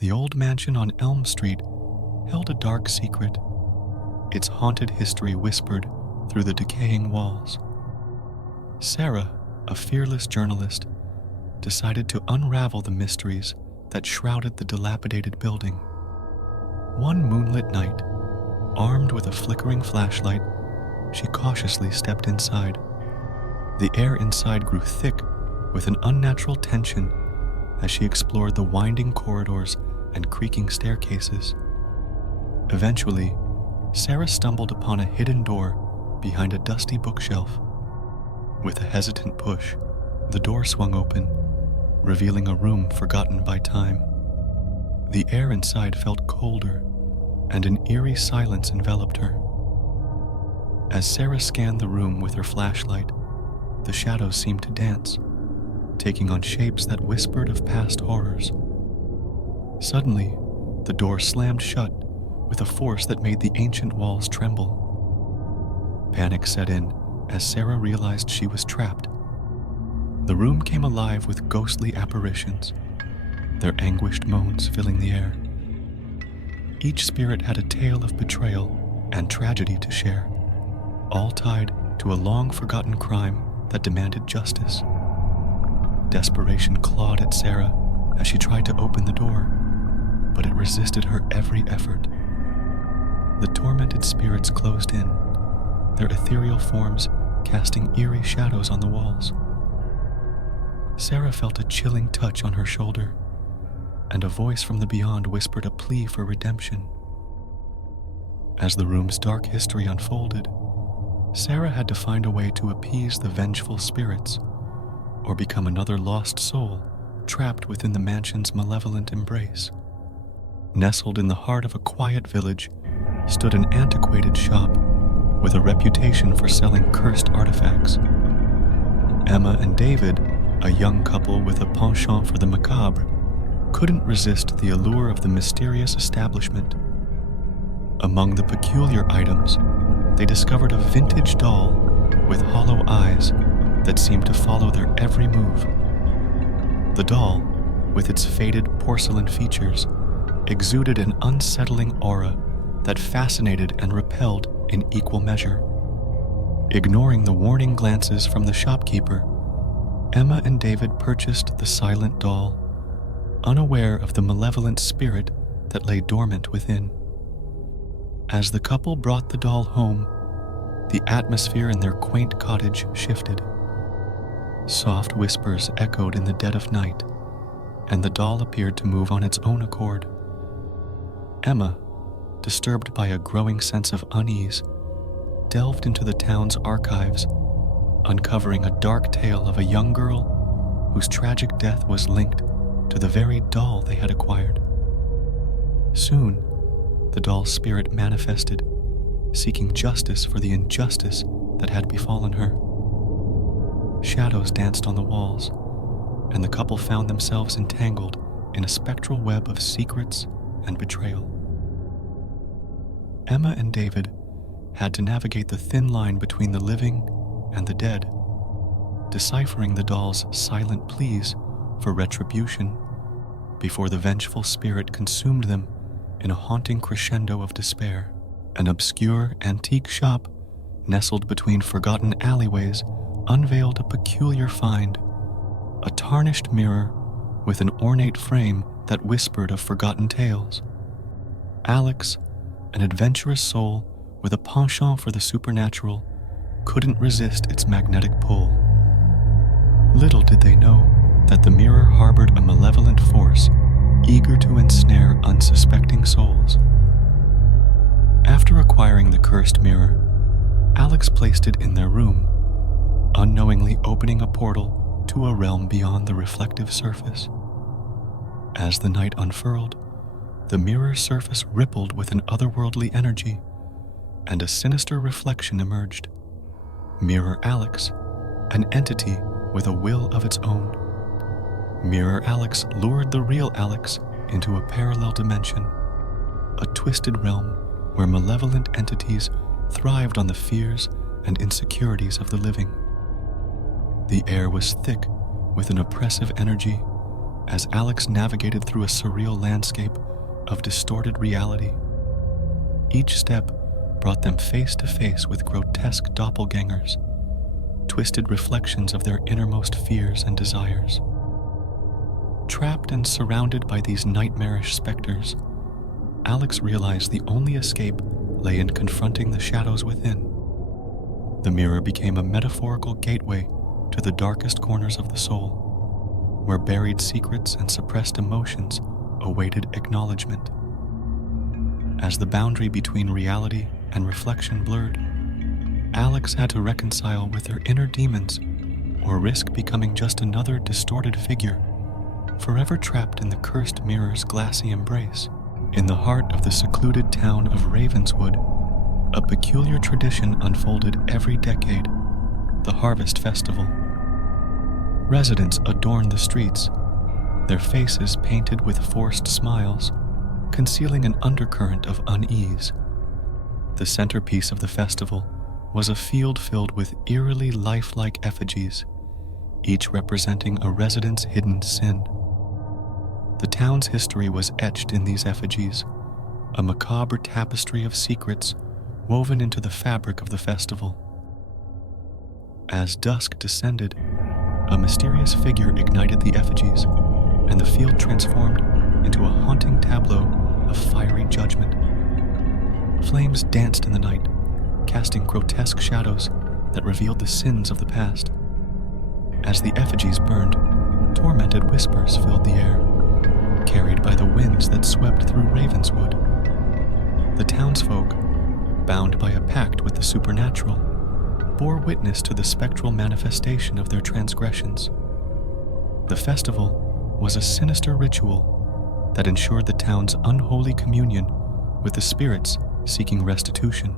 The old mansion on Elm Street held a dark secret, its haunted history whispered through the decaying walls. Sarah, a fearless journalist, decided to unravel the mysteries that shrouded the dilapidated building. One moonlit night, armed with a flickering flashlight, she cautiously stepped inside. The air inside grew thick with an unnatural tension as she explored the winding corridors and creaking staircases. Eventually, Sarah stumbled upon a hidden door behind a dusty bookshelf. With a hesitant push, the door swung open, revealing a room forgotten by time. The air inside felt colder, and an eerie silence enveloped her. As Sarah scanned the room with her flashlight, the shadows seemed to dance, taking on shapes that whispered of past horrors. Suddenly, the door slammed shut with a force that made the ancient walls tremble. Panic set in as Sarah realized she was trapped. The room came alive with ghostly apparitions, their anguished moans filling the air. Each spirit had a tale of betrayal and tragedy to share, all tied to a long-forgotten crime that demanded justice. Desperation clawed at Sarah as she tried to open the door, but it resisted her every effort. The tormented spirits closed in, their ethereal forms casting eerie shadows on the walls. Sarah felt a chilling touch on her shoulder, and a voice from the beyond whispered a plea for redemption. As the room's dark history unfolded, Sarah had to find a way to appease the vengeful spirits, or become another lost soul trapped within the mansion's malevolent embrace. Nestled in the heart of a quiet village stood an antiquated shop with a reputation for selling cursed artifacts. Emma and David, a young couple with a penchant for the macabre, couldn't resist the allure of the mysterious establishment. Among the peculiar items, they discovered a vintage doll with hollow eyes that seemed to follow their every move. The doll, with its faded porcelain features, exuded an unsettling aura that fascinated and repelled in equal measure. Ignoring the warning glances from the shopkeeper, Emma and David purchased the silent doll, unaware of the malevolent spirit that lay dormant within. As the couple brought the doll home, the atmosphere in their quaint cottage shifted. Soft whispers echoed in the dead of night, and the doll appeared to move on its own accord. Emma, disturbed by a growing sense of unease, delved into the town's archives, uncovering a dark tale of a young girl whose tragic death was linked to the very doll they had acquired. Soon, the doll's spirit manifested, seeking justice for the injustice that had befallen her. Shadows danced on the walls, and the couple found themselves entangled in a spectral web of secrets and betrayal. Emma and David had to navigate the thin line between the living and the dead, deciphering the doll's silent pleas for retribution before the vengeful spirit consumed them in a haunting crescendo of despair. An obscure antique shop nestled between forgotten alleyways unveiled a peculiar find, a tarnished mirror with an ornate frame that whispered of forgotten tales. Alex, an adventurous soul with a penchant for the supernatural, couldn't resist its magnetic pull. Little did they know that the mirror harbored a malevolent force eager to ensnare unsuspecting souls. After acquiring the cursed mirror, Alex placed it in their room, unknowingly opening a portal to a realm beyond the reflective surface. As the night unfurled, the mirror's surface rippled with an otherworldly energy, and a sinister reflection emerged. Mirror Alex, an entity with a will of its own. Mirror Alex lured the real Alex into a parallel dimension, a twisted realm where malevolent entities thrived on the fears and insecurities of the living. The air was thick with an oppressive energy, as Alex navigated through a surreal landscape of distorted reality. Each step brought them face to face with grotesque doppelgangers, twisted reflections of their innermost fears and desires. Trapped and surrounded by these nightmarish specters, Alex realized the only escape lay in confronting the shadows within. The mirror became a metaphorical gateway to the darkest corners of the soul, where buried secrets and suppressed emotions awaited acknowledgement. As the boundary between reality and reflection blurred, Alex had to reconcile with her inner demons or risk becoming just another distorted figure, forever trapped in the cursed mirror's glassy embrace. In the heart of the secluded town of Ravenswood, a peculiar tradition unfolded every decade: the Harvest Festival. Residents adorned the streets, their faces painted with forced smiles, concealing an undercurrent of unease. The centerpiece of the festival was a field filled with eerily lifelike effigies, each representing a resident's hidden sin. The town's history was etched in these effigies, a macabre tapestry of secrets woven into the fabric of the festival. As dusk descended, a mysterious figure ignited the effigies, and the field transformed into a haunting tableau of fiery judgment. Flames danced in the night, casting grotesque shadows that revealed the sins of the past. As the effigies burned, tormented whispers filled the air, carried by the winds that swept through Ravenswood. The townsfolk, bound by a pact with the supernatural, bore witness to the spectral manifestation of their transgressions. The festival was a sinister ritual that ensured the town's unholy communion with the spirits seeking restitution.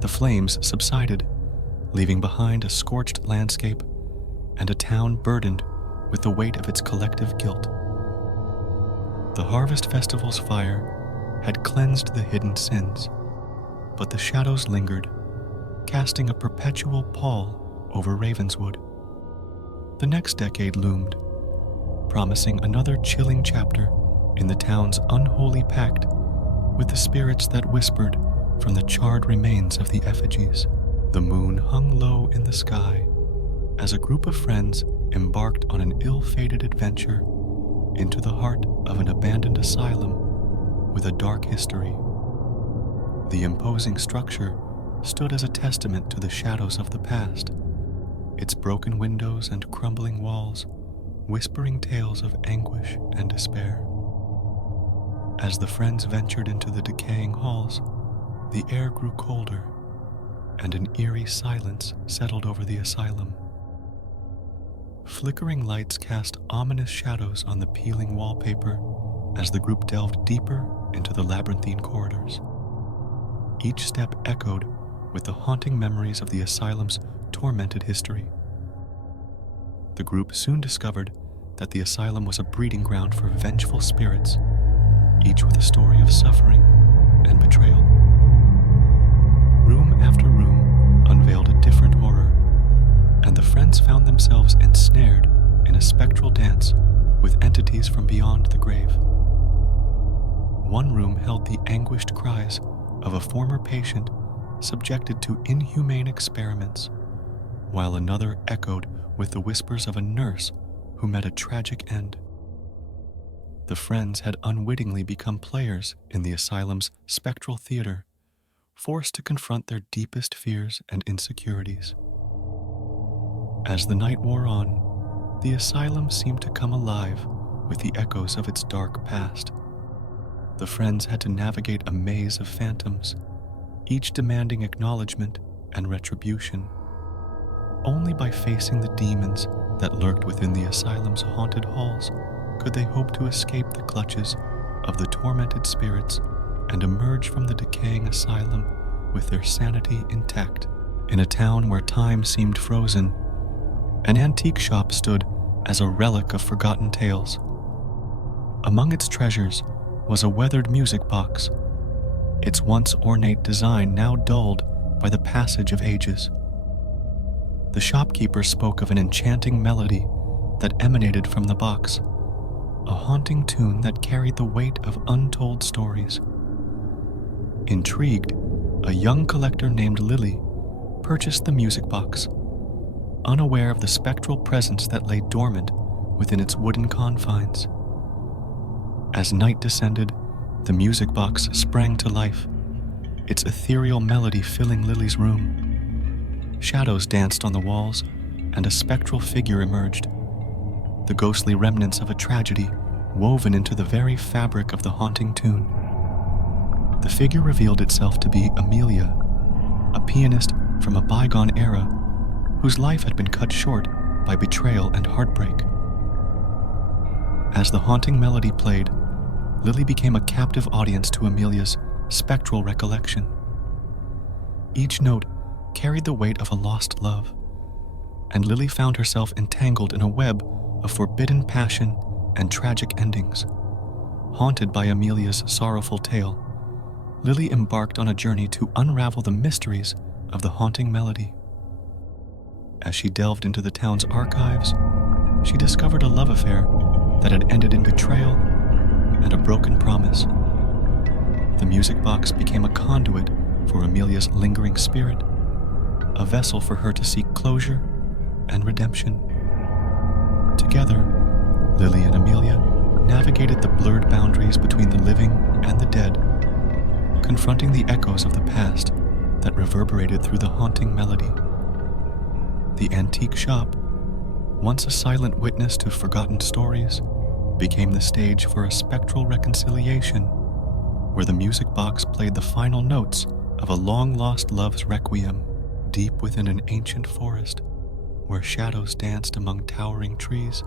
The flames subsided, leaving behind a scorched landscape and a town burdened with the weight of its collective guilt. The Harvest Festival's fire had cleansed the hidden sins, but the shadows lingered, casting a perpetual pall over Ravenswood. The next decade loomed, promising another chilling chapter in the town's unholy pact with the spirits that whispered from the charred remains of the effigies. The moon hung low in the sky as a group of friends embarked on an ill-fated adventure into the heart of an abandoned asylum with a dark history. The imposing structure stood as a testament to the shadows of the past, its broken windows and crumbling walls whispering tales of anguish and despair. As the friends ventured into the decaying halls, the air grew colder, and an eerie silence settled over the asylum. Flickering lights cast ominous shadows on the peeling wallpaper as the group delved deeper into the labyrinthine corridors. Each step echoed with the haunting memories of the asylum's tormented history. The group soon discovered that the asylum was a breeding ground for vengeful spirits, each with a story of suffering and betrayal. Room after room unveiled a different horror, and the friends found themselves ensnared in a spectral dance with entities from beyond the grave. One room held the anguished cries of a former patient subjected to inhumane experiments, while another echoed with the whispers of a nurse who met a tragic end. The friends had unwittingly become players in the asylum's spectral theater, forced to confront their deepest fears and insecurities. As the night wore on, the asylum seemed to come alive with the echoes of its dark past. The friends had to navigate a maze of phantoms, each demanding acknowledgement and retribution. Only by facing the demons that lurked within the asylum's haunted halls could they hope to escape the clutches of the tormented spirits and emerge from the decaying asylum with their sanity intact. In a town where time seemed frozen, an antique shop stood as a relic of forgotten tales. Among its treasures was a weathered music box, its once ornate design now dulled by the passage of ages. The shopkeeper spoke of an enchanting melody that emanated from the box, a haunting tune that carried the weight of untold stories. Intrigued, a young collector named Lily purchased the music box, unaware of the spectral presence that lay dormant within its wooden confines. As night descended, the music box sprang to life, its ethereal melody filling Lily's room. Shadows danced on the walls, and a spectral figure emerged, the ghostly remnants of a tragedy woven into the very fabric of the haunting tune. The figure revealed itself to be Amelia, a pianist from a bygone era whose life had been cut short by betrayal and heartbreak. As the haunting melody played, Lily became a captive audience to Amelia's spectral recollection. Each note carried the weight of a lost love, and Lily found herself entangled in a web of forbidden passion and tragic endings. Haunted by Amelia's sorrowful tale, Lily embarked on a journey to unravel the mysteries of the haunting melody. As she delved into the town's archives, she discovered a love affair that had ended in betrayal and a broken promise. The music box became a conduit for Amelia's lingering spirit, a vessel for her to seek closure and redemption. Together, Lily and Amelia navigated the blurred boundaries between the living and the dead, confronting the echoes of the past that reverberated through the haunting melody. The antique shop, once a silent witness to forgotten stories, became the stage for a spectral reconciliation where the music box played the final notes of a long-lost love's requiem deep within an ancient forest where shadows danced among towering trees.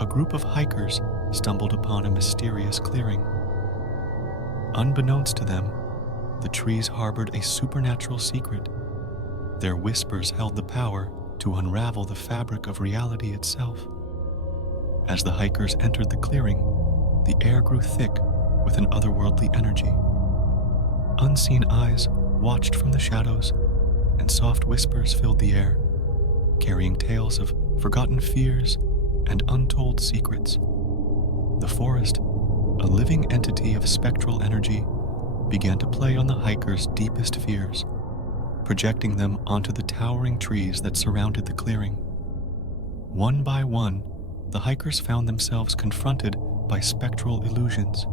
A group of hikers stumbled upon a mysterious clearing. Unbeknownst to them, the trees harbored a supernatural secret. Their whispers held the power to unravel the fabric of reality itself. As the hikers entered the clearing, the air grew thick with an otherworldly energy. Unseen eyes watched from the shadows, and soft whispers filled the air, carrying tales of forgotten fears and untold secrets. The forest, a living entity of spectral energy, began to play on the hikers' deepest fears, projecting them onto the towering trees that surrounded the clearing. One by one, the hikers found themselves confronted by spectral illusions,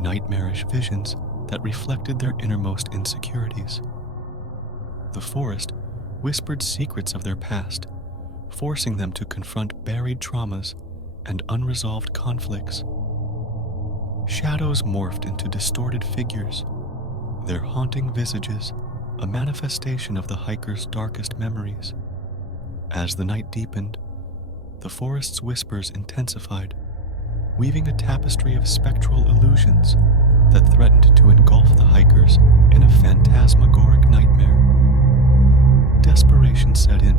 nightmarish visions that reflected their innermost insecurities. The forest whispered secrets of their past, forcing them to confront buried traumas and unresolved conflicts. Shadows morphed into distorted figures, their haunting visages a manifestation of the hikers' darkest memories. As the night deepened, the forest's whispers intensified, weaving a tapestry of spectral illusions that threatened to engulf the hikers in a phantasmagoric nightmare. Desperation set in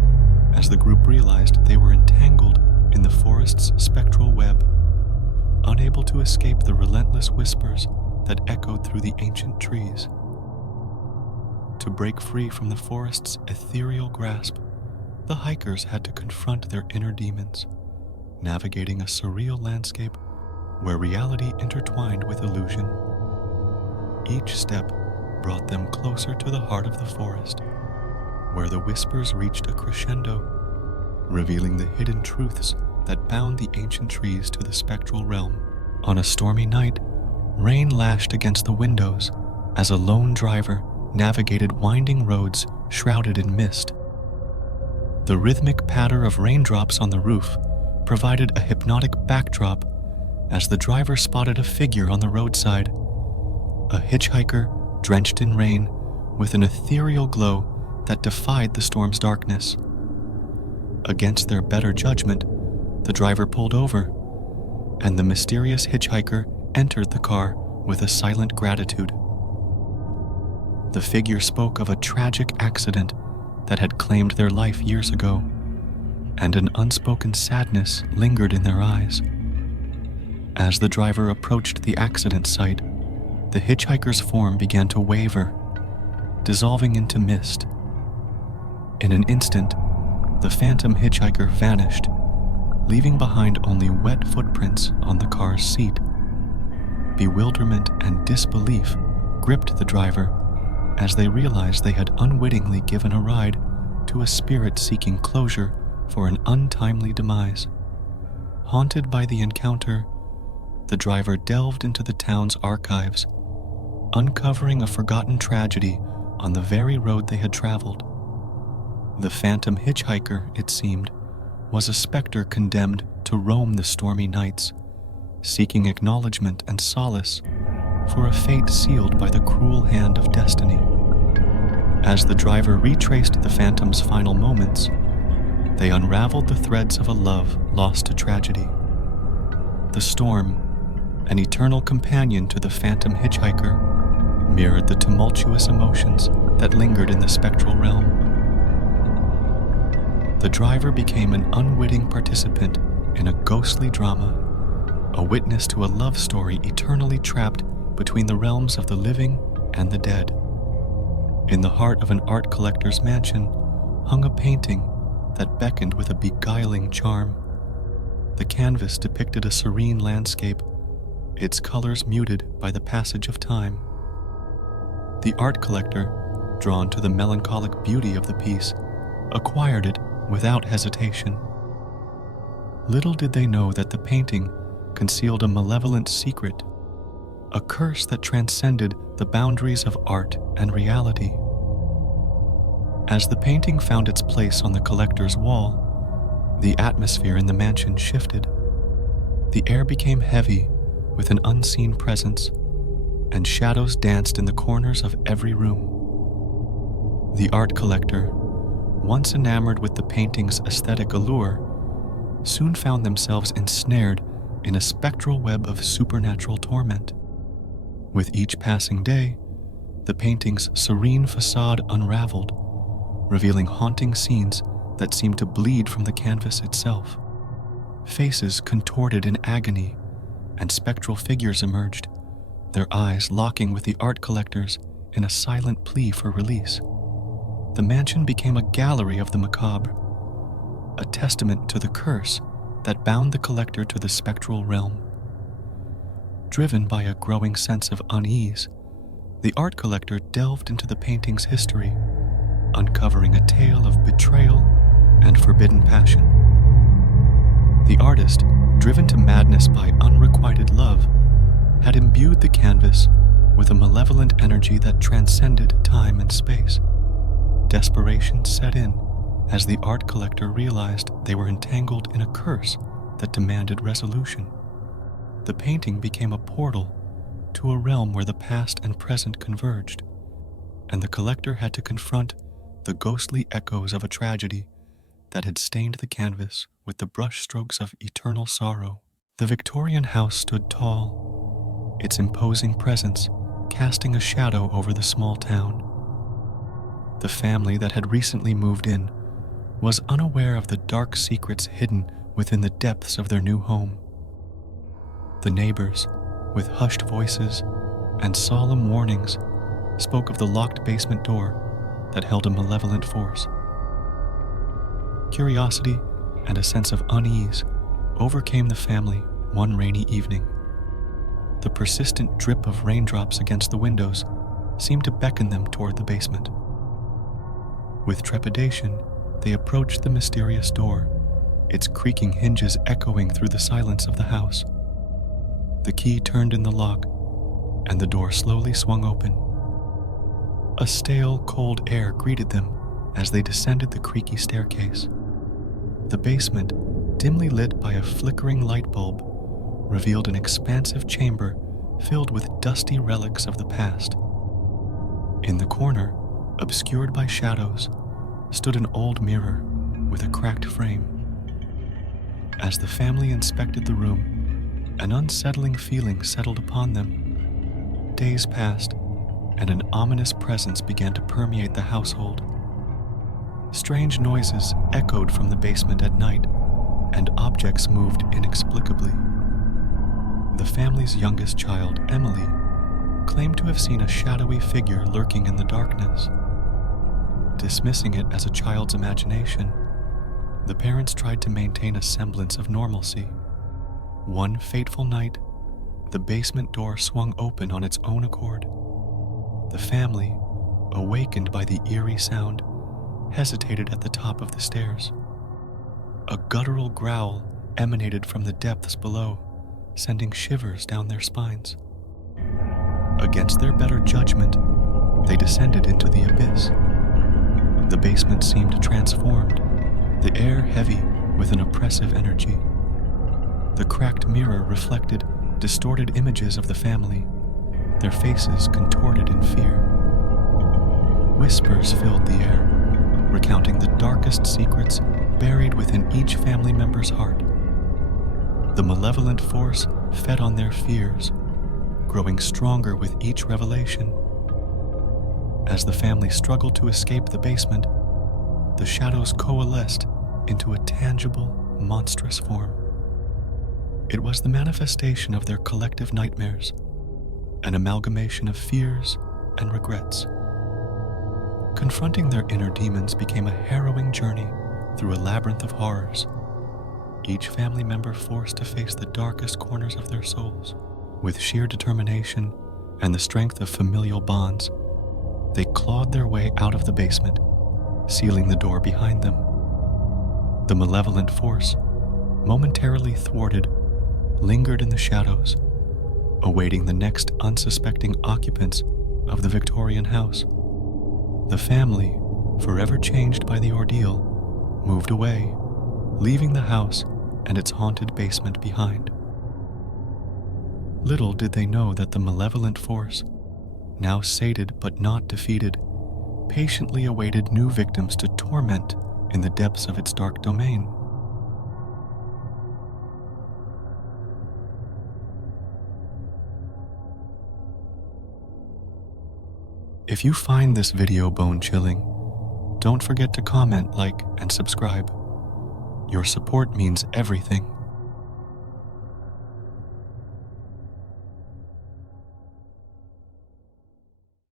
as the group realized they were entangled in the forest's spectral web, unable to escape the relentless whispers that echoed through the ancient trees. To break free from the forest's ethereal grasp, the hikers had to confront their inner demons, navigating a surreal landscape where reality intertwined with illusion. Each step brought them closer to the heart of the forest, where the whispers reached a crescendo, revealing the hidden truths that bound the ancient trees to the spectral realm. On a stormy night, rain lashed against the windows as a lone driver navigated winding roads shrouded in mist. The rhythmic patter of raindrops on the roof provided a hypnotic backdrop as the driver spotted a figure on the roadside, a hitchhiker drenched in rain with an ethereal glow that defied the storm's darkness. Against their better judgment, the driver pulled over, and the mysterious hitchhiker entered the car with a silent gratitude. The figure spoke of a tragic accident that had claimed their life years ago, and an unspoken sadness lingered in their eyes. As the driver approached the accident site, the hitchhiker's form began to waver, dissolving into mist. In an instant, the phantom hitchhiker vanished, leaving behind only wet footprints on the car's seat. Bewilderment and disbelief gripped the driver as they realized they had unwittingly given a ride to a spirit seeking closure for an untimely demise. Haunted by the encounter, the driver delved into the town's archives, uncovering a forgotten tragedy on the very road they had traveled. The phantom hitchhiker, it seemed, was a specter condemned to roam the stormy nights, seeking acknowledgement and solace for a fate sealed by the cruel hand of destiny. As the driver retraced the phantom's final moments, they unraveled the threads of a love lost to tragedy. The storm, an eternal companion to the phantom hitchhiker, mirrored the tumultuous emotions that lingered in the spectral realm. The driver became an unwitting participant in a ghostly drama, a witness to a love story eternally trapped between the realms of the living and the dead. In the heart of an art collector's mansion hung a painting that beckoned with a beguiling charm. The canvas depicted a serene landscape, its colors muted by the passage of time. The art collector, drawn to the melancholic beauty of the piece, acquired it without hesitation. Little did they know that the painting concealed a malevolent secret, a curse that transcended the boundaries of art and reality. As the painting found its place on the collector's wall, the atmosphere in the mansion shifted. The air became heavy with an unseen presence, and shadows danced in the corners of every room. The art collector, once enamored with the painting's aesthetic allure, soon found themselves ensnared in a spectral web of supernatural torment. With each passing day, the painting's serene facade unraveled, revealing haunting scenes that seemed to bleed from the canvas itself. Faces contorted in agony, and spectral figures emerged, their eyes locking with the art collector's in a silent plea for release. The mansion became a gallery of the macabre, a testament to the curse that bound the collector to the spectral realm. Driven by a growing sense of unease, the art collector delved into the painting's history, uncovering a tale of betrayal and forbidden passion. The artist, driven to madness by unrequited love, had imbued the canvas with a malevolent energy that transcended time and space. Desperation set in as the art collector realized they were entangled in a curse that demanded resolution. The painting became a portal to a realm where the past and present converged, and the collector had to confront the ghostly echoes of a tragedy that had stained the canvas with the brushstrokes of eternal sorrow. The Victorian house stood tall, its imposing presence casting a shadow over the small town. The family that had recently moved in was unaware of the dark secrets hidden within the depths of their new home. The neighbors, with hushed voices and solemn warnings, spoke of the locked basement door that held a malevolent force. Curiosity and a sense of unease overcame the family one rainy evening. The persistent drip of raindrops against the windows seemed to beckon them toward the basement. With trepidation, they approached the mysterious door, its creaking hinges echoing through the silence of the house. The key turned in the lock, and the door slowly swung open. A stale, cold air greeted them as they descended the creaky staircase. The basement, dimly lit by a flickering light bulb, revealed an expansive chamber filled with dusty relics of the past. In the corner, obscured by shadows, stood an old mirror with a cracked frame. As the family inspected the room, an unsettling feeling settled upon them. Days passed, and an ominous presence began to permeate the household. Strange noises echoed from the basement at night, and objects moved inexplicably. The family's youngest child, Emily, claimed to have seen a shadowy figure lurking in the darkness. Dismissing it as a child's imagination, The parents tried to maintain a semblance of normalcy. One fateful night, the basement door swung open on its own accord. The family, awakened by the eerie sound, hesitated at the top of the stairs. A guttural growl emanated from the depths below, sending shivers down their spines. Against their better judgment, they descended into the abyss. The basement seemed transformed, the air heavy with an oppressive energy. The cracked mirror reflected distorted images of the family, their faces contorted in fear. Whispers filled the air, recounting the darkest secrets buried within each family member's heart. The malevolent force fed on their fears, growing stronger with each revelation. As the family struggled to escape the basement, the shadows coalesced into a tangible, monstrous form. It was the manifestation of their collective nightmares, an amalgamation of fears and regrets. Confronting their inner demons became a harrowing journey through a labyrinth of horrors, each family member forced to face the darkest corners of their souls. With sheer determination and the strength of familial bonds, they clawed their way out of the basement, sealing the door behind them. The malevolent force, momentarily thwarted, lingered in the shadows, awaiting the next unsuspecting occupants of the Victorian house. The family, forever changed by the ordeal, moved away, leaving the house and its haunted basement behind. Little did they know that the malevolent force, now sated but not defeated, patiently awaited new victims to torment in the depths of its dark domain. If you find this video bone-chilling, don't forget to comment, like, and subscribe. Your support means everything.